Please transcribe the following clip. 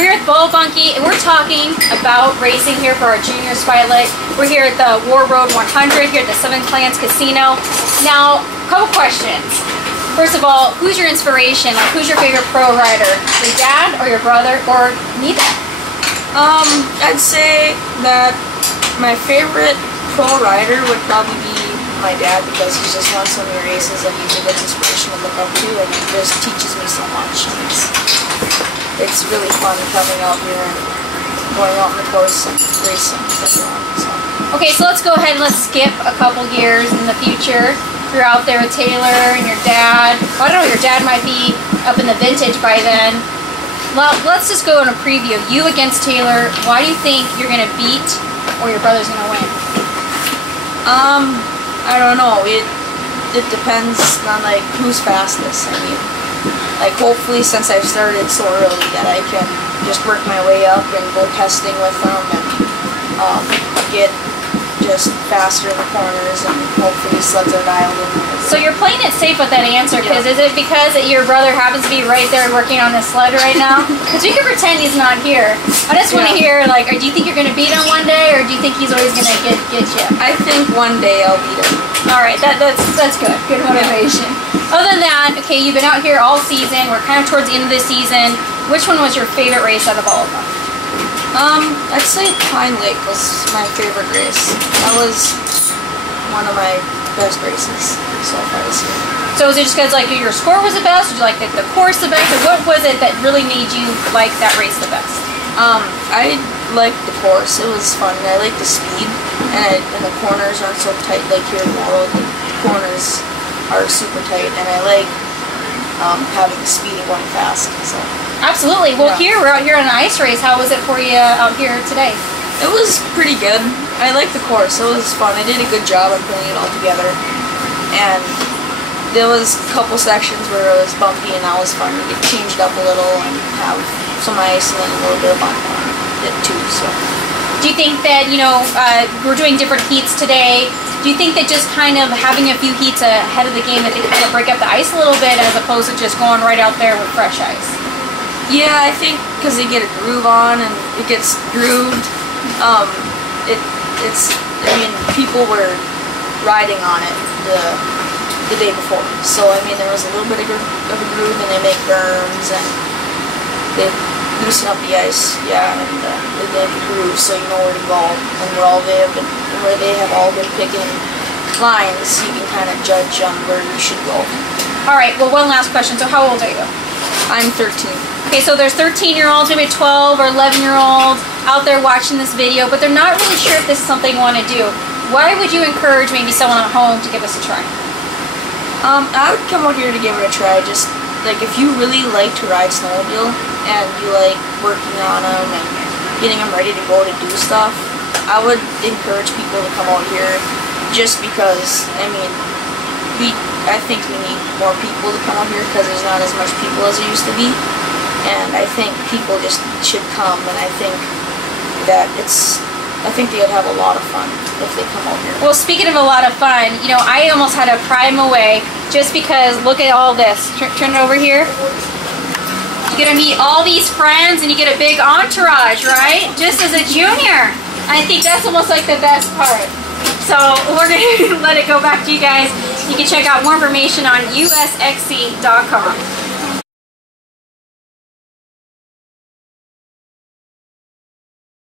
We're here at Bunke, and we're talking about racing here for our junior spotlight. We're here at the Warroad 100 here at the Seven Clans Casino. Now, a couple questions. First of all, who's your inspiration? Like, who's your favorite pro rider? Your dad or your brother or neither? I'd say that my favorite pro rider would probably be my dad, because he's just won so many races and he's a good inspiration to look up to, and he just teaches me so much. It's really fun coming out here and going out on the course and racing with everyone. So. Okay, so let's go ahead and let's skip a couple years in the future. You're out there with Taylor and your dad. I don't know, your dad might be up in the vintage by then. Well, let's just go on a preview. You against Taylor, why do you think you're going to beat or your brother's going to win? I don't know. It depends on like who's fastest. I mean, like hopefully since I've started so early that I can just work my way up and go testing with them and get just faster in the corners, and hopefully sleds are dialed in. So you're playing it safe with that answer, because is it because your brother happens to be right there working on the sled right now? Because we can pretend he's not here. I just want to hear, like, do you think you're going to beat him one day, or do you think he's always going to get you? I think one day I'll beat him. All right, that's good. Good motivation. Other than that, okay, you've been out here all season. We're kind of towards the end of the season. Which one was your favorite race out of all of them? I'd say Pine Lake was my favorite race. That was one of my best races so far this year. So was it just because like your score was the best? Did you like the course the best? Or what was it that really made you like that race the best? I liked the course. It was fun. I liked the speed, and the corners aren't so tight like here in Warroad. The corners are super tight, and I like having the speed and going fast. So. Absolutely. Well, we're out here on an ice race. How was it for you out here today? It was pretty good. I liked the course. It was fun. I did a good job of putting it all together. And there was a couple sections where it was bumpy, and that was fun. You could change it up a little and have some ice and then a little bit of bump on it too. So. Do you think that, we're doing different heats today? Do you think that just kind of having a few heats ahead of the game, that they kind of break up the ice a little bit as opposed to just going right out there with fresh ice? Yeah, I think because they get a groove on and it gets grooved. I mean, people were riding on it the day before. So, I mean, there was a little bit of a groove, and they make berms and they loosen up the ice, and they make a groove so you know where to go. And where they have all been picking lines, you can kind of judge on where you should go. All right, well, one last question. So how old are you? I'm 13. Okay, so there's 13-year-olds, maybe 12 or 11-year-olds out there watching this video, but they're not really sure if this is something you want to do. Why would you encourage maybe someone at home to give this a try? I would come out here to give it a try. Just like if you really like to ride snowmobile and you like working on them and getting them ready to go to do stuff, I would encourage people to come out here, just because, I mean, I think we need more people to come out here because there's not as much people as there used to be. And I think people just should come, and I think that I think they'd have a lot of fun if they come out here. Well, speaking of a lot of fun, I almost had to pry them away just because look at all this. Turn it over here. You get to meet all these friends and you get a big entourage, right? Just as a junior. I think that's almost like the best part. So we're going to let it go back to you guys. You can check out more information on USXC.com.